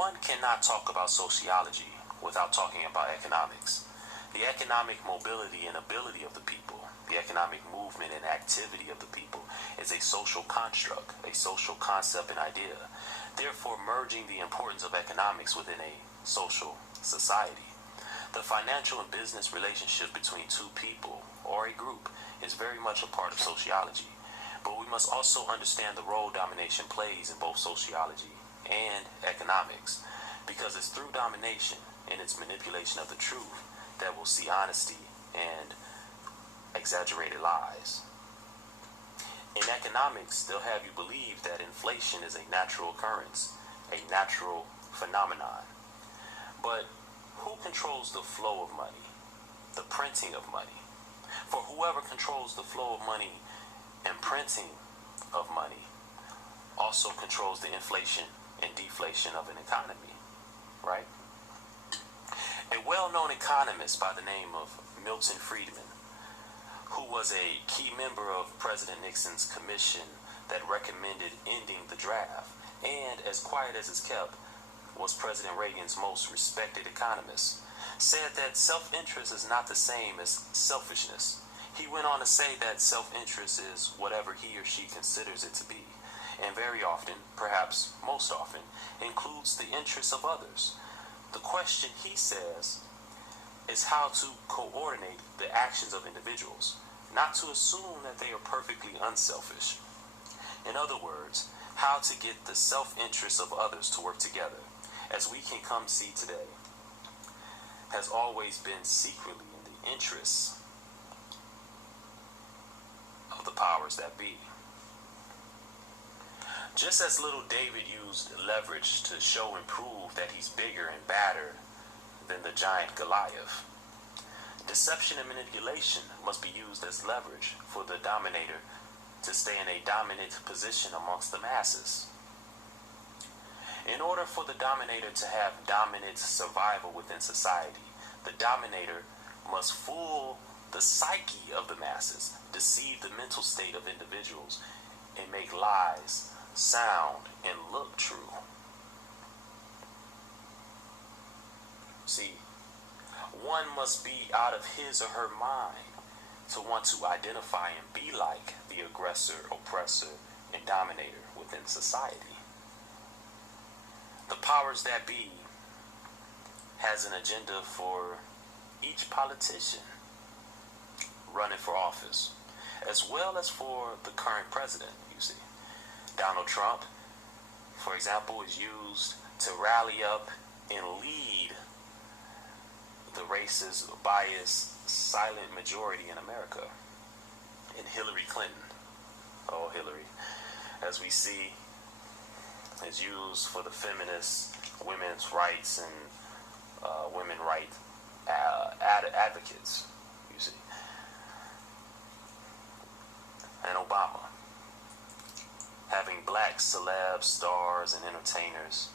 One cannot talk about sociology without talking about economics. The economic mobility and ability of the people, the economic movement and activity of the people, is a social construct, a social concept and idea, therefore merging the importance of economics within a social society. The financial and business relationship between two people or a group is very much a part of sociology, but we must also understand the role domination plays in both sociology and economics, because it's through domination and its manipulation of the truth that we'll see honesty and exaggerated lies. In economics, they'll have you believe that inflation is a natural occurrence, a natural phenomenon. But who controls the flow of money, the printing of money? For whoever controls the flow of money and printing of money also controls the inflation and deflation of an economy, right? A well-known economist by the name of Milton Friedman, who was a key member of President Nixon's commission that recommended ending the draft, and as quiet as it's kept, was President Reagan's most respected economist, said that self-interest is not the same as selfishness. He went on to say that self-interest is whatever he or she considers it to be, and very often, perhaps most often, includes the interests of others. The question, he says, is how to coordinate the actions of individuals, not to assume that they are perfectly unselfish. In other words, how to get the self-interest of others to work together, as we can come see today, has always been secretly in the interests of the powers that be. Just as little David used leverage to show and prove that he's bigger and badder than the giant Goliath, deception and manipulation must be used as leverage for the dominator to stay in a dominant position amongst the masses. In order for the dominator to have dominant survival within society, the dominator must fool the psyche of the masses, deceive the mental state of individuals, and make lies sound and look true. See, one must be out of his or her mind to want to identify and be like the aggressor, oppressor, and dominator within society. The powers that be has an agenda for each politician running for office, as well as for the current president, you see. Donald Trump, for example, is used to rally up and lead the racist, biased, silent majority in America. And Hillary Clinton, oh Hillary, as we see, is used for the feminist, women's rights, and women rights advocates, you see. And Obama, having black celebs, stars, and entertainers,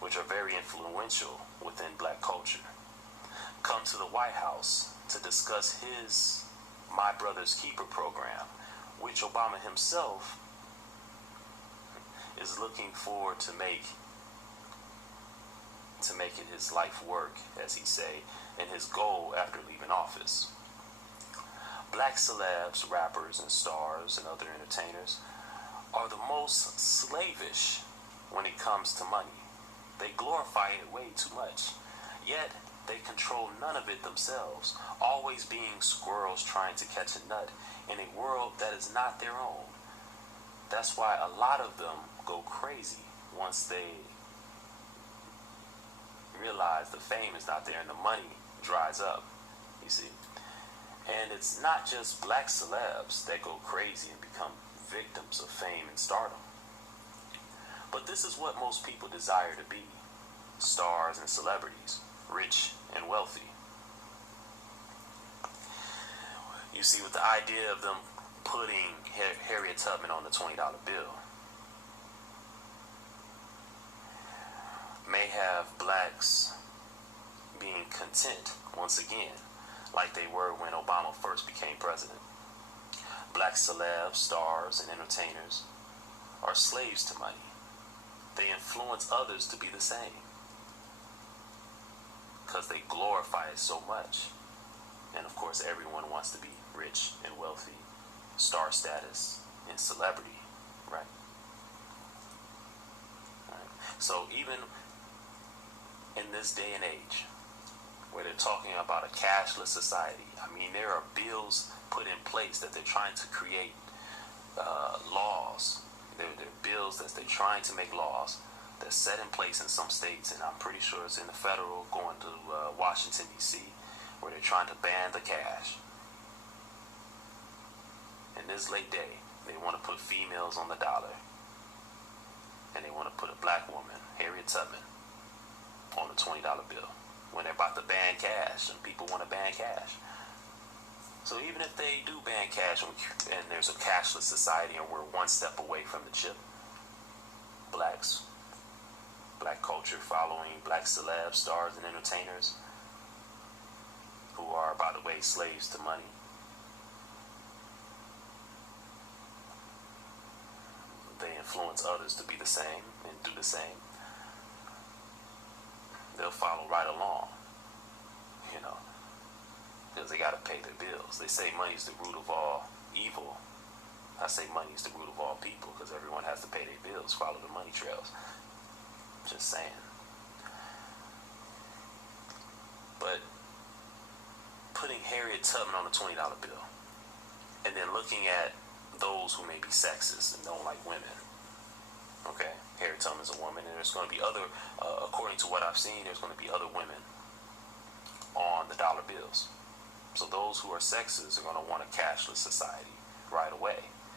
which are very influential within black culture, come to the White House to discuss his My Brother's Keeper program, which Obama himself is looking forward to make it his life work, as he say, and his goal after leaving office. Black celebs, rappers, and stars, and other entertainers are the most slavish when it comes to money. They glorify it way too much, yet they control none of it themselves, always being squirrels trying to catch a nut in a world that is not their own. That's why a lot of them go crazy once they realize the fame is not there and the money dries up, you see. And it's not just black celebs that go crazy and become victims of fame and stardom. But this is what most people desire to be: stars and celebrities, rich and wealthy. You see, with the idea of them putting Harriet Tubman on the $20 bill, may have blacks being content once again, like they were when Obama first became president. Black celebs, stars, and entertainers are slaves to money. They influence others to be the same because they glorify it so much. And of course, everyone wants to be rich and wealthy, star status, and celebrity, right? So even in this day and age, where they're talking about a cashless society, I mean, there are bills put in place that they're trying to create laws. There are bills that they're trying to make laws that's set in place in some states, and I'm pretty sure it's in the federal, going to Washington, D.C., where they're trying to ban the cash. In this late day, they want to put females on the dollar, and they want to put a black woman, Harriet Tubman, on the $20 bill when they're about to ban cash, and people want to ban cash. So even if they do ban cash and there's a cashless society and we're one step away from the chip, black culture following black celebs, stars, and entertainers who are, by the way, slaves to money, they influence others to be the same and do the same. They'll follow right along, because they got to pay their bills. They say money is the root of all evil. I say money is the root of all people because everyone has to pay their bills, follow the money trails. Just saying. But putting Harriet Tubman on the $20 bill and then looking at those who may be sexist and don't like women. Okay, Harriet Tubman's a woman, and there's going to be other, according to what I've seen, there's going to be other women on the dollar bills. So those who are sexist are going to want a cashless society right away.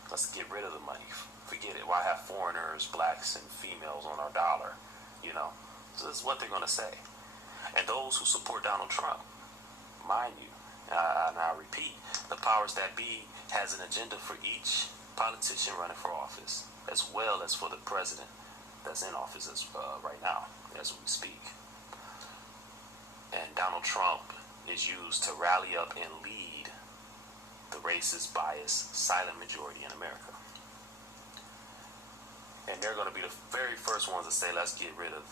Let's get rid of the money. Forget it. Why have foreigners, blacks, and females on our dollar? So this is what they're going to say. And those who support Donald Trump, mind you, and I repeat, the powers that be has an agenda for each politician running for office, as well as for the president that's in office right now, as we speak. And Donald Trump is used to rally up and lead the racist, biased, silent majority in America. And they're going to be the very first ones to say, let's get rid of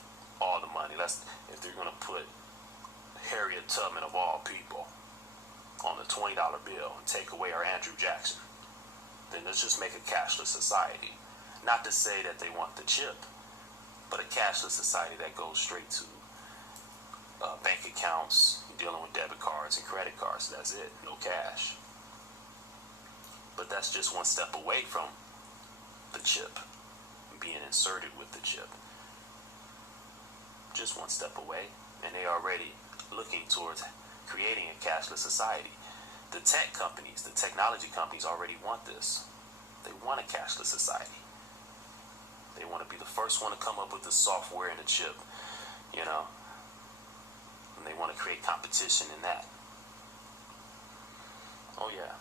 all the money. If they're going to put Harriet Tubman, of all people, on the $20 bill and take away our Andrew Jackson, then let's just make a cashless society. Not to say that they want the chip, but a cashless society that goes straight to bank accounts, dealing with debit cards and credit cards. That's it, no cash. But that's just one step away from the chip, being inserted with the chip. Just one step away, and they are already looking towards creating a cashless society. The tech companies, the technology companies already want this. They want a cashless society. They want to be the first one to come up with the software and the chip, and they want to create competition in that. Oh yeah.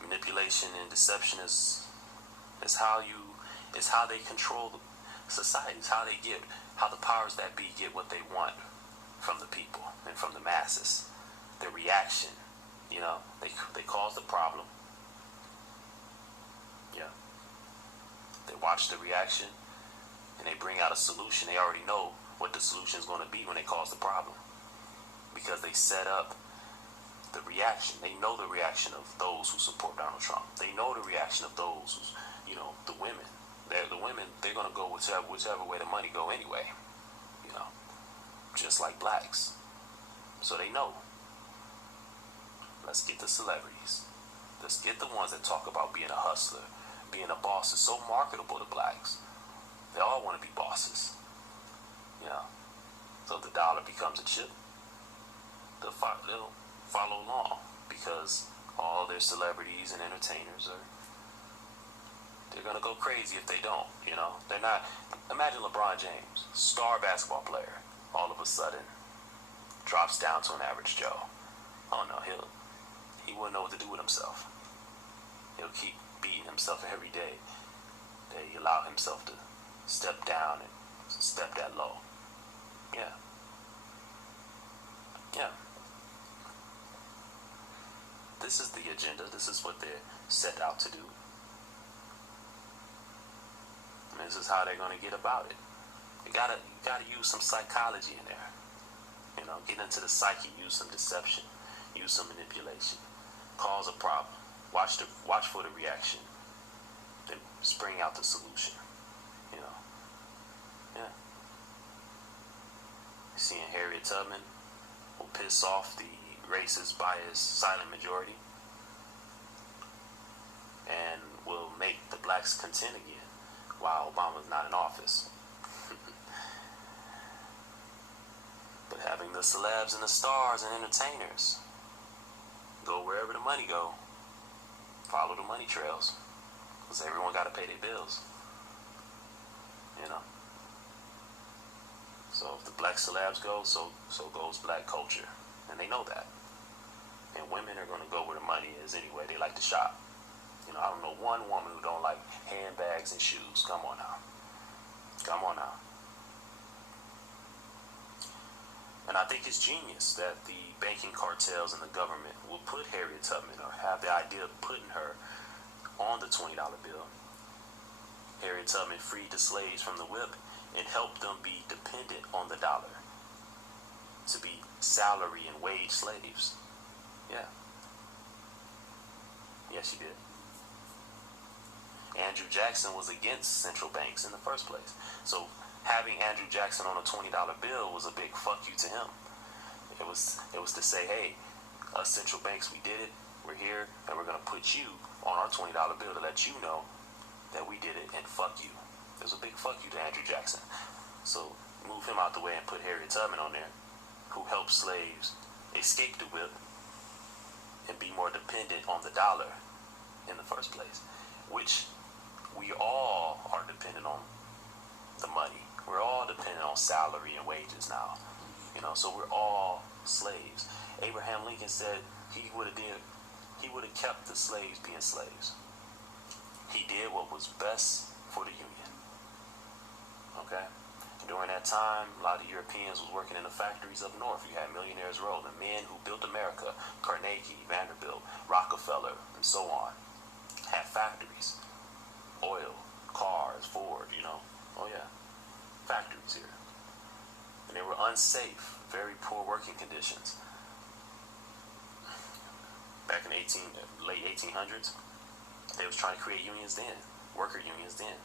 Manipulation and deception is how they control the societies, how the powers that be get what they want from the people and from the masses. Their reaction, they cause the problem. Yeah. They watch the reaction and they bring out a solution. They already know what the solution is going to be when they cause the problem, because they set up the reaction. They know the reaction of those who support Donald Trump. They know the reaction of those who's, the women. They're going to go whichever way the money go anyway, just like blacks. So they know. Let's get the celebrities. Let's get the ones that talk about being a hustler, being a boss is so marketable to blacks. They all want to be bosses. So if the dollar becomes a chip, they'll follow along, because all their celebrities and entertainers they're gonna go crazy if they don't. They're not. Imagine LeBron James, star basketball player, all of a sudden drops down to an average Joe. Oh no, he wouldn't know what to do with himself. He'll keep beating himself every day. They allow himself to step down and step that low. Yeah. This is the agenda. This is what they're set out to do. this is how they're going to get about it. You gotta use some psychology in there. Get into the psyche, use some deception, use some manipulation, cause a problem, watch for the reaction, then spring out the solution. Yeah. Seeing Harriet Tubman will piss off the racist, biased, silent majority, and will make the blacks content again while Obama's not in office. But having the celebs and the stars and entertainers go wherever the money go, follow the money trails, because everyone got to pay their bills. So if the black celebs go, so goes black culture, and they know that. And women are going to go where the money is anyway. They like to shop. I don't know one woman who don't like handbags and shoes. Come on now. And I think it's genius that the banking cartels and the government will put Harriet Tubman, or have the idea of putting her on the $20 bill. Harriet Tubman freed the slaves from the whip and helped them be dependent on the dollar, to be salary and wage slaves. Yeah. Yes, she did. Andrew Jackson was against central banks in the first place. So having Andrew Jackson on a $20 bill was a big fuck you to him. It was to say, hey, us central banks, we did it. We're here, and we're going to put you on our $20 bill to let you know that we did it, and fuck you. There's a big fuck you to Andrew Jackson. So move him out the way and put Harriet Tubman on there, who helped slaves escape the whip and be more dependent on the dollar in the first place, which we all are dependent on the money. We're all dependent on salary and wages now. So we're all slaves. Abraham Lincoln said he would have kept the slaves being slaves. He did what was best for the Union. Okay? During that time, a lot of Europeans was working in the factories up north. You had millionaires row, the men who built America, Carnegie, Vanderbilt, Rockefeller, and so on, had factories. Oil, cars, Ford, Oh yeah, factories here. And they were unsafe, very poor working conditions. Back in late 1800s, they was trying to create unions then, worker unions then.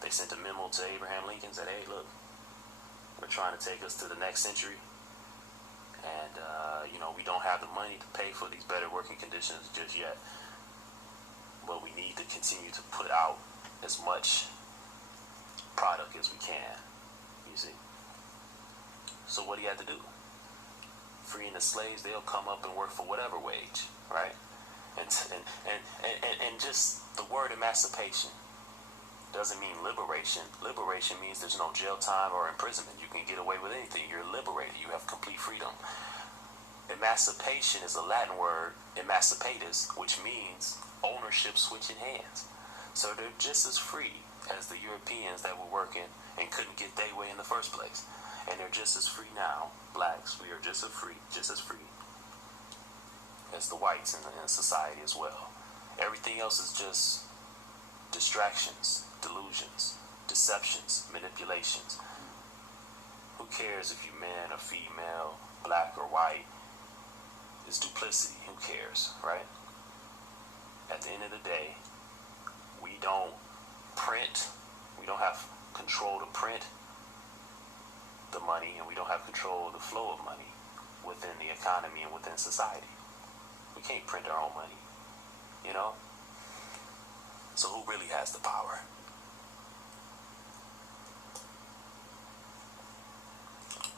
They sent a memo to Abraham Lincoln, said, hey, look, we're trying to take us to the next century, and we don't have the money to pay for these better working conditions just yet, but we need to continue to put out as much product as we can, you see. So what he had to do? Freeing the slaves, they'll come up and work for whatever wage, right? And just the word emancipation doesn't mean liberation. Liberation means there's no jail time or imprisonment. You can get away with anything. You're liberated. You have complete freedom. Emancipation is a Latin word, emancipatus, which means ownership switching hands. So they're just as free as the Europeans that were working and couldn't get their way in the first place. And they're just as free now. Blacks, we are just as free as the whites in society as well. Everything else is just distractions, delusions, deceptions, manipulations. Who cares if you're man or female, black or white? It's duplicity. Who cares, right? At the end of the day, we don't print. We don't have control to print the money, and we don't have control of the flow of money within the economy and within society. We can't print our own money, So who really has the power?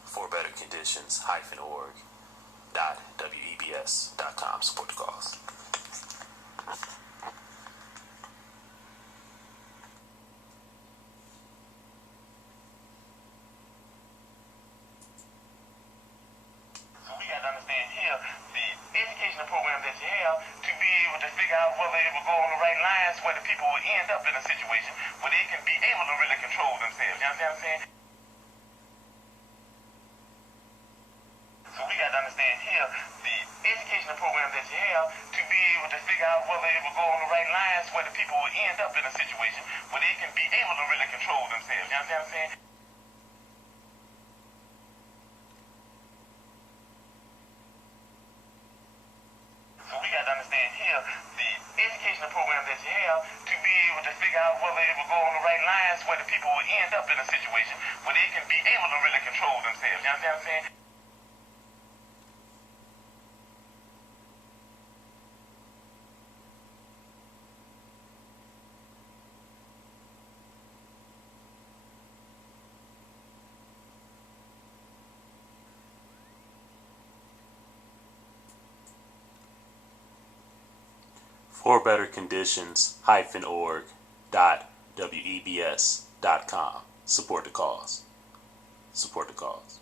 For better conditions, -org.webs.com. Support the cause. Where the people will end up in a situation where they can be able to really control themselves. You understand what I'm saying? So we got to understand here, the education educational program that you have to be able to figure out whether it will go on the right lines where the people will end up in a situation where they can be able to really control themselves. You understand what I'm saying? So we got to understand here the educational program that you have to be able to figure out whether it will go on the right lines where the people will end up in a situation where they can be able to really control themselves. You understand what I'm saying? For better conditions-org.webs.com. Support the cause. Support the cause.